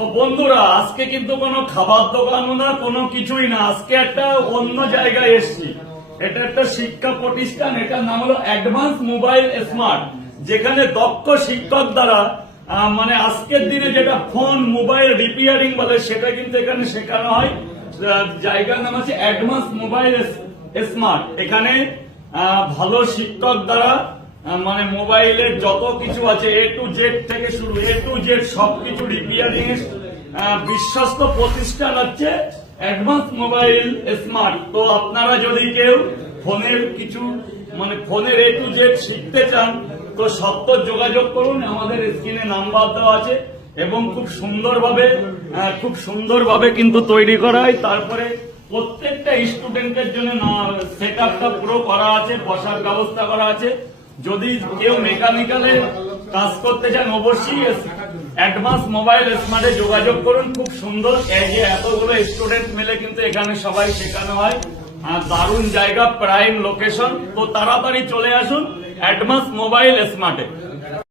তো বন্ধুরা, আজকে কিন্তু কোনো খাবার দোকানও না, কোনো কিছুই না, আজকে একটা অন্য জায়গায় এসছি। এটা একটা শিক্ষা প্রতিষ্ঠান, এটার নাম হলো অ্যাডভান্স মোবাইল স্মার্ট, যেখানে দক্ষ শিক্ষক দ্বারা মানে আজকের দিনে যেটা ফোন মোবাইল রিপেয়ারিং বলে সেটা কিন্তু এখানে শেখানো হয়। জায়গার নাম আছে অ্যাডভান্স মোবাইল স্মার্ট। এখানে ভালো শিক্ষক দ্বারা মানে মোবাইলের যত কিছু আছে A to Z থেকে শুরু, A to Z সবকিছু রিপেয়ারিং এর বিশ্বস্ত প্রতিষ্ঠান হচ্ছে অ্যাডভান্স মোবাইল স্মার্ট। তো আপনারা যদি কেউ ফোনের কিছু মানে ফোনের A to Z শিখতে চান তো সত্তর যোগাযোগ করুন, আমাদের স্ক্রিনে নাম্বার দেওয়া আছে এবং খুব সুন্দরভাবে কিন্তু তৈরি করা হয়। তারপরে প্রত্যেকটা স্টুডেন্টের জন্য সেট আপটা পুরো করা আছে, বসার ব্যবস্থা করা আছে। যদি কেউ মেকানিক্যালে কাজ করতে চান অবশ্যই অ্যাডভান্স মোবাইল স্মার্টে যোগাযোগ করুন। খুব সুন্দর, এই যে এতগুলো স্টুডেন্ট মিলে কিন্তু এখানে সবাই শেখানো হয়। দারুণ জায়গা, প্রাইম লোকেশন। তো তাড়াতাড়ি চলে আসুন অ্যাডভান্স মোবাইল স্মার্টে।